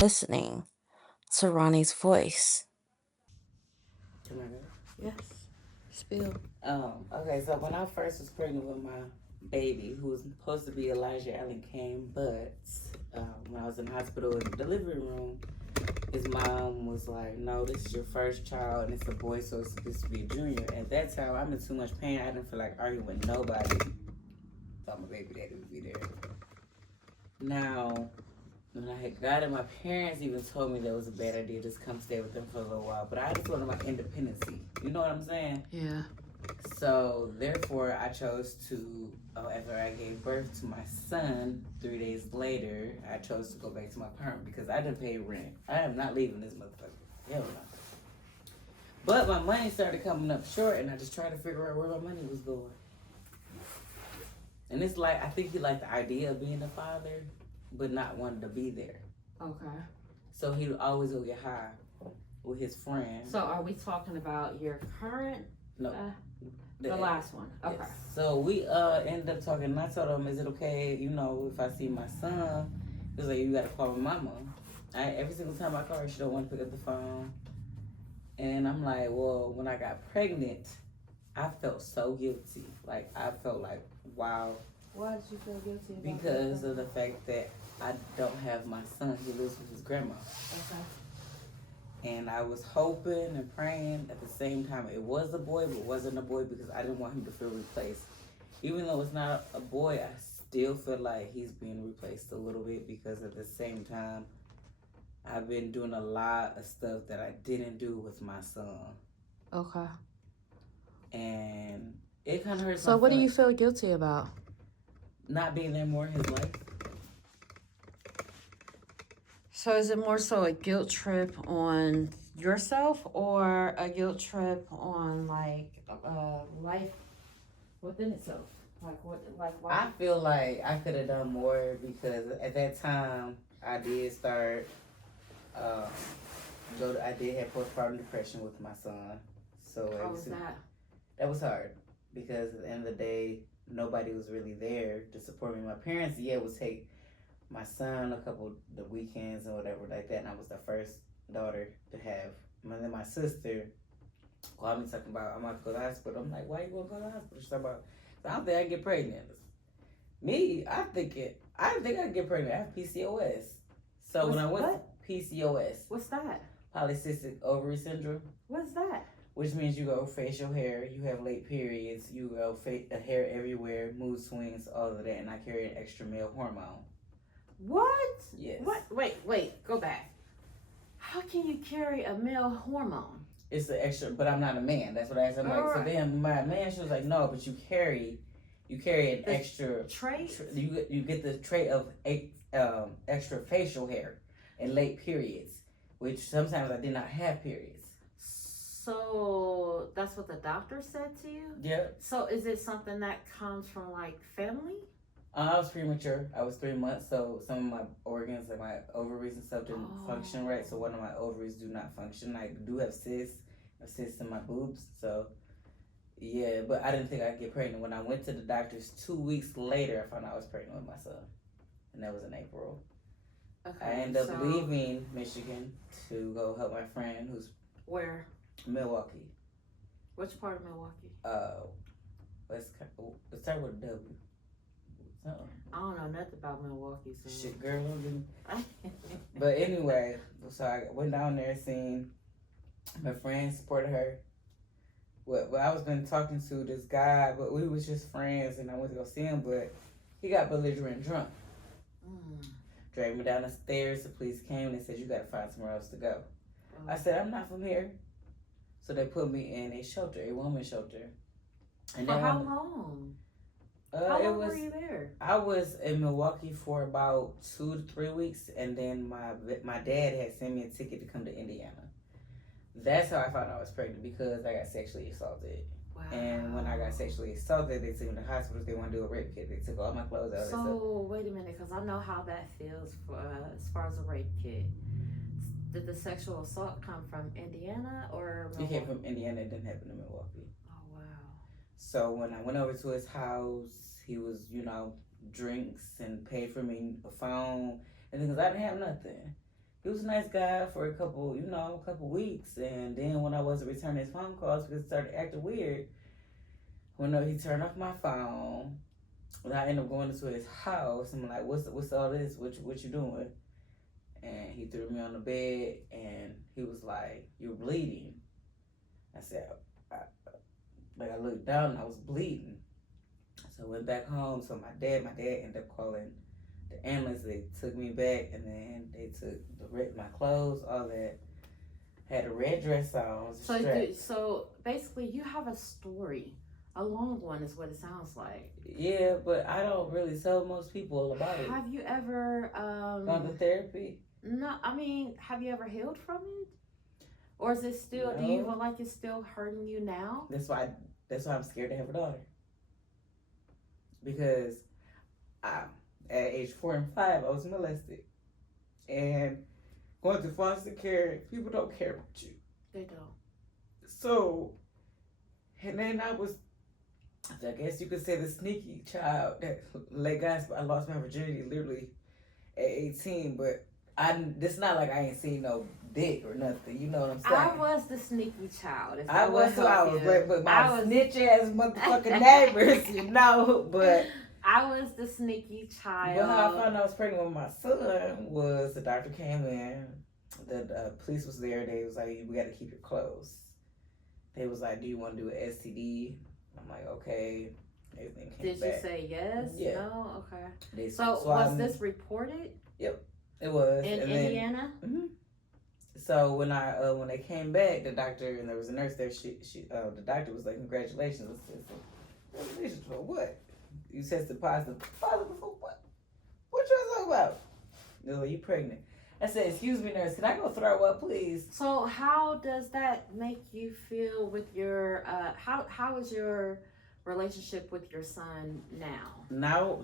listening to Ronnie's voice. Can I go? Yes. Spill. Okay, so when I first was pregnant with my baby, who was supposed to be Elijah Allen came, but when I was in the hospital in the delivery room, his mom was like, "No, this is your first child, and it's a boy, so it's supposed to be a junior." At that time, I'm in too much pain. I didn't feel like arguing with nobody. Thought my baby daddy would be there. Now, when I had got it, my parents even told me that it was a bad idea. Just come stay with them for a little while. But I just wanted my independency. You know what I'm saying? Yeah. So therefore, I chose to. After I gave birth to my son, 3 days later, I chose to go back to my apartment because I didn't pay rent. I am not leaving this motherfucker. Hell no. But my money started coming up short, and I just tried to figure out where my money was going. And it's like I think he liked the idea of being a father, but not wanting to be there. Okay. So he would always go get high with his friends. So are we talking about your current? No. The last one. Okay. Yes. So we ended up talking, and I told him, "Is it okay, if I see my son?" He was like, "You gotta call my mama." Every single time I call her, she don't want to pick up the phone. And I'm like, well, when I got pregnant, I felt so guilty. Like I felt like, wow. Why did you feel guilty about Because of the fact that I don't have my son. He lives with his grandma. Okay. And I was hoping and praying at the same time it was a boy, but wasn't a boy because I didn't want him to feel replaced. Even though it's not a boy, I still feel like he's being replaced a little bit because at the same time, I've been doing a lot of stuff that I didn't do with my son. Okay. And it kind of hurts. So what do you feel guilty about? Not being there more in his life. So is it more so a guilt trip on yourself or a guilt trip on like life within itself? Like what? Like why? I feel like I could have done more because at that time I did start. I did have postpartum depression with my son. So how was that? That was hard because at the end of the day, nobody was really there to support me. My parents, would take my son a couple of the weekends or whatever like that, and I was the first daughter to have. And then my sister called me talking about I'm about to go to the hospital. I'm like, why you gonna go to the hospital? She's talking about I don't think I can get pregnant. Me, I didn't think I could get pregnant. I have PCOS. So when I went PCOS, what's that? Polycystic ovary syndrome. What's that? Which means you go facial hair, you have late periods, you go hair everywhere, mood swings, all of that, and I carry an extra male hormone. What? Yes. What? Wait, go back. How can you carry a male hormone? It's an extra, but I'm not a man. That's what I asked. I'm like, so then my man, she was like, no, but you carry an extra trait. You get the trait of extra facial hair and late periods, which sometimes I did not have periods. So that's what the doctor said to you? Yeah. So is it something that comes from like family? I was premature. I was 3 months, so some of my organs, like my ovaries and stuff, didn't function right. So one of my ovaries do not function. I do have cysts in my boobs. So yeah, but I didn't think I'd get pregnant. When I went to the doctors 2 weeks later, I found out I was pregnant with my son, and that was in April. Okay. I ended up leaving Michigan to go help my friend who's where? Milwaukee. Which part of Milwaukee? Let's start with a W. I don't know nothing about Milwaukee. So. Shit, girl. But anyway, so I went down there, seen my friend, supported her. Well, I was been talking to this guy, but we was just friends, and I went to go see him, but he got belligerent drunk. Dragged me down the stairs. The police came and they said, you got to find somewhere else to go. I said, I'm not from here. So they put me in a shelter, a woman's shelter. And for how long? How long were you there? I was in Milwaukee for about 2 to 3 weeks, and then my dad had sent me a ticket to come to Indiana. That's how I found out I was pregnant, because I got sexually assaulted. Wow. And when I got sexually assaulted, they took me to the hospital. They want to do a rape kit. They took all my clothes out. So wait a minute, because I know how that feels for as far as a rape kit. Did the sexual assault come from Indiana or Milwaukee? It came from Indiana. It didn't happen in Milwaukee. Oh, wow. So when I went over to his house, he was, drinks and paid for me a phone. And because I didn't have nothing. he was a nice guy for a couple weeks. And then when I wasn't returning his phone calls because he started acting weird, he turned off my phone. When I ended up going into his house, I'm like, what's all this? What you doing? And he threw me on the bed and he was like, "You're bleeding." I said, I looked down and I was bleeding. So I went back home. So my dad ended up calling the ambulance. They took me back and then they took my clothes, all that. Had a red dress on. So basically you have a story. A long one is what it sounds like. Yeah, but I don't really tell most people about it. Have you ever gone to therapy? No, I mean, have you ever healed from it? Or is it still? No. Do you feel like it's still hurting you now? That's why I'm scared to have a daughter. Because at age 4 and 5, I was molested, and going to foster care, people don't care about you. They don't. So, and then I guess you could say, the sneaky child that let guys. I lost my virginity literally at 18, but it's not like I ain't seen no dick or nothing. You know what I'm saying? I was the sneaky child. I was, but my snitch ass motherfucking neighbors, but I was the sneaky child. But how I found out I was pregnant with my son was the doctor came in, the police was there. They was like, "We got to keep your clothes." They was like, "Do you want to do an STD?" I'm like, "Okay." Everything came Did back. you say yes? Yeah. No? Okay. So was this reported? Yep, it was. In Indiana? Mm-hmm. So when they came back, the doctor, and there was a nurse there, the doctor was like, "Congratulations." I said, "Congratulations for what? You tested positive. Positive for what? What you talking about?" No, you pregnant. I said, "Excuse me, nurse, can I go throw up, please?" So how does that make you feel with your, how is your relationship with your son now? Now,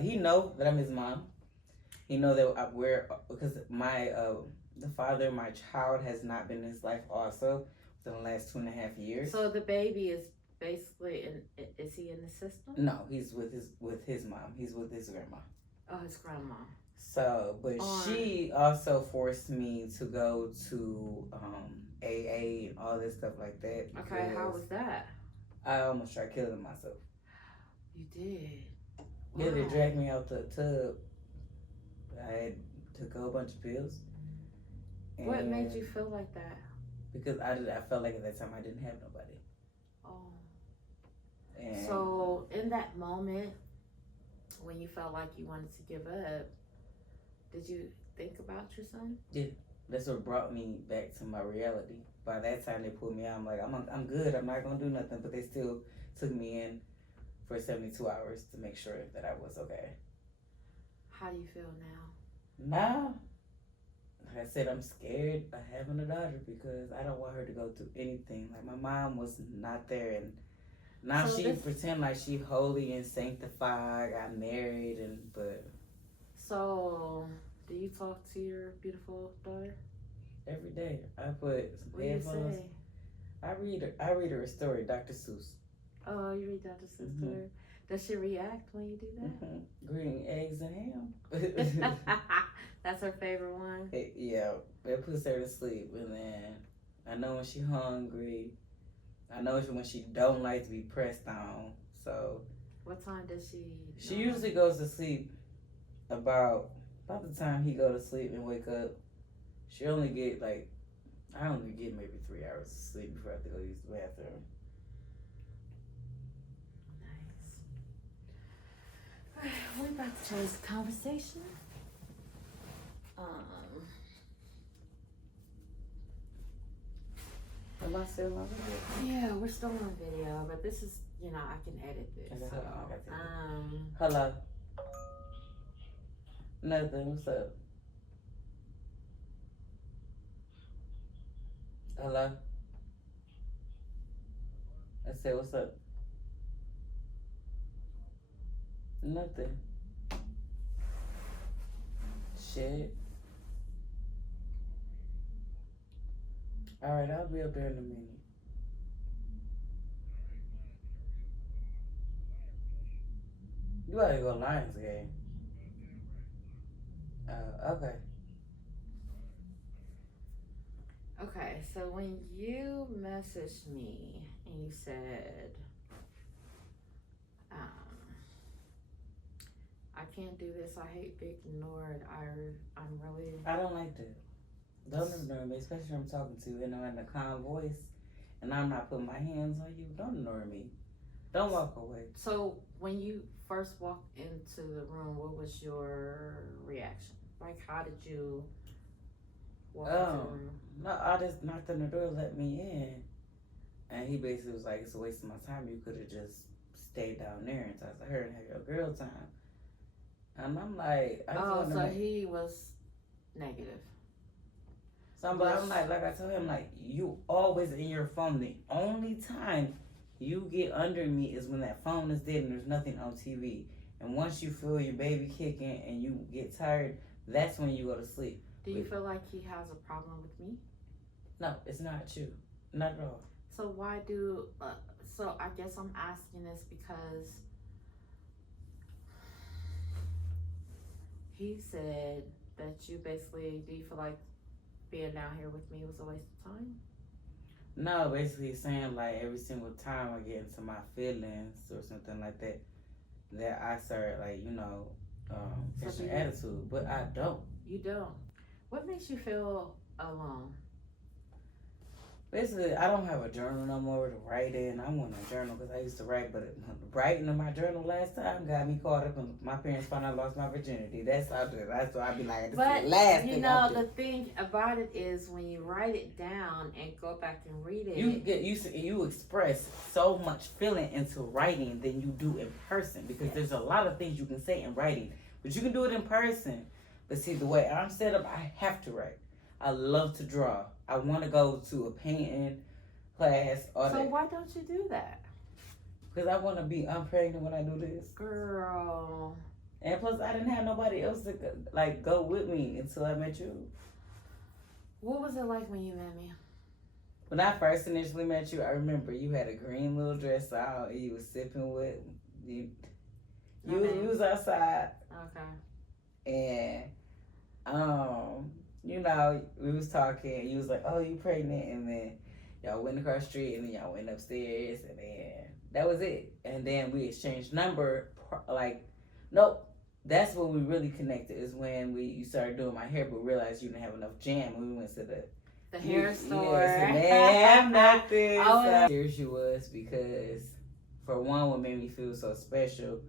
he know that I'm his mom. He know that because the father of my child has not been in his life also within the last 2.5 years. So the baby is basically is he in the system? No, he's with his mom. He's with his grandma. Oh, his grandma. So, but she also forced me to go to AA and all this stuff like that. Okay, how was that? I almost tried killing myself. You did? Yeah, they dragged me out the tub. I took a whole bunch of pills. What made you feel like that? Because I felt like at that time I didn't have nobody. Oh. And so in that moment, when you felt like you wanted to give up, did you think about your son? Yeah, that's what brought me back to my reality. By that time, they pulled me out. I'm like, I'm good. I'm not gonna do nothing. But they still took me in for 72 hours to make sure that I was okay. How do you feel now? Now, like I said, I'm scared of having a daughter because I don't want her to go through anything. Like, my mom was not there, and now she pretend like she holy and sanctified, got married, but. So, do you talk to your beautiful daughter? Every day. I put some headphones. I read her a story, Dr. Seuss. Oh, you read Dr. Seuss to her? Does she react when you do that? Mm-hmm. Green eggs and ham. That's her favorite one? Yeah, it puts her to sleep. And then I know when she hungry. I know when she don't like to be pressed on. So. What time does she? She usually goes to sleep about the time he go to sleep and wake up. She only get I only get maybe 3 hours of sleep before I have to go use the bathroom. Nice. We're about to change the conversation. Am I still on video? Yeah, we're still on video, but this is, I can edit this. Okay, So, hello. Nothing. What's up? Hello? I said, what's up? Nothing. Shit. Alright, I'll be up there in a minute. You gotta go Lions game. Okay. Okay, so when you messaged me and you said, I can't do this, I hate being ignored, I'm really... I don't like that. Don't ignore me, especially when I'm talking to you and I'm in a calm voice and I'm not putting my hands on you. Don't ignore me. Don't walk away. So when you first walked into the room, what was your reaction? Like, how did you walk into the room? No, I just knocked on the door, let me in. And he basically was like, it's a waste of my time. You could have just stayed down there and talked to her and have your girl time. And I'm like, so he was negative. But I'm like I told him, like, you always in your phone. The only time you get under me is when that phone is dead and there's nothing on TV. And once you feel your baby kicking and you get tired, that's when you go to sleep. Do you feel like he has a problem with me? No, it's not you. Not at all. So why so I guess I'm asking this because he said that you basically, do you feel like being down here with me was a waste of time? No, basically saying like every single time I get into my feelings or something like that, that I start like, catching attitude, but I don't. You don't. What makes you feel alone? Basically, I don't have a journal no more to write in. I want a journal because I used to write, but writing in my journal last time got me caught up and my parents found out I lost my virginity. That's how I do it. That's why I be like, this is the last thing I do. The thing about it is when you write it down and go back and read it, you express so much feeling into writing than you do in person because there's a lot of things you can say in writing, but you can do it in person. But see, the way I'm set up, I have to write. I love to draw. I want to go to a painting class. So why don't you do that? Because I want to be unpregnant when I do this. Girl. And plus, I didn't have nobody else to go with me until I met you. What was it like when you met me? When I first initially met you, I remember you had a green little dress out and you was sipping with you. You was outside. Okay. And we was talking, and you was like, oh, you pregnant, and then y'all went across the street, and then y'all went upstairs, and then that was it. And then we exchanged number, nope, that's when we really connected, is when you started doing my hair, but realized you didn't have enough jam, when we went to the hair store. Yes, and they have nothing. So serious you was, because for one, what made me feel so special,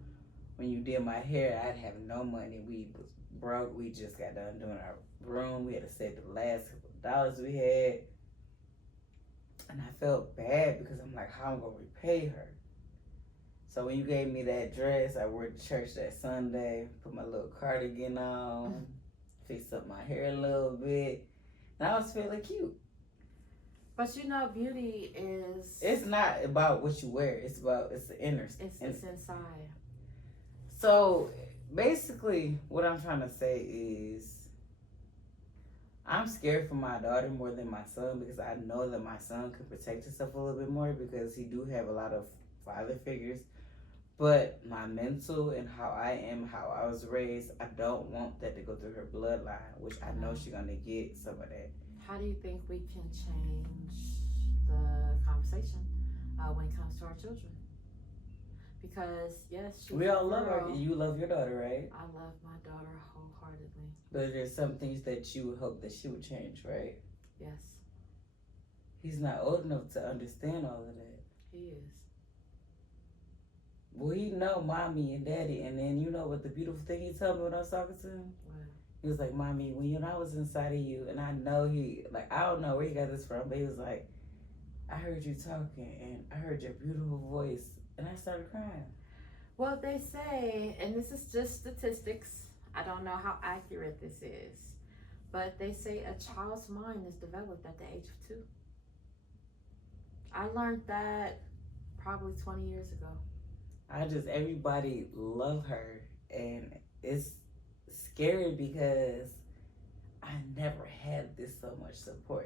when you did my hair, I'd have no money, we was broke, we just got done doing our room, we had to save the last couple of dollars we had, and I felt bad because I'm like, how am I gonna repay her? So when you gave me that dress, I wore to church that Sunday, put my little cardigan on, fixed up my hair a little bit, and I was feeling cute. But beauty is... It's not about what you wear, it's the inner. It's inside. So basically, what I'm trying to say is, I'm scared for my daughter more than my son because I know that my son can protect himself a little bit more because he do have a lot of father figures. But my mental and how I am, how I was raised, I don't want that to go through her bloodline, which I know she's going to get some of that. How do you think we can change the conversation when it comes to our children? Because, yes, we all love her. You love your daughter, right? I love my daughter wholeheartedly. But there's some things that you would hope that she would change, right? Yes. He's not old enough to understand all of that. He is. Well, he know mommy and daddy, and then you know what the beautiful thing he told me when I was talking to him? What? He was like, mommy, when I was inside of you, and I know I don't know where he got this from, but he was like, I heard you talking, and I heard your beautiful voice, and I started crying. Well, they say, and this is just statistics, I don't know how accurate this is, but they say a child's mind is developed at the age of 2. I learned that probably 20 years ago. Everybody love her, and it's scary because I never had this so much support.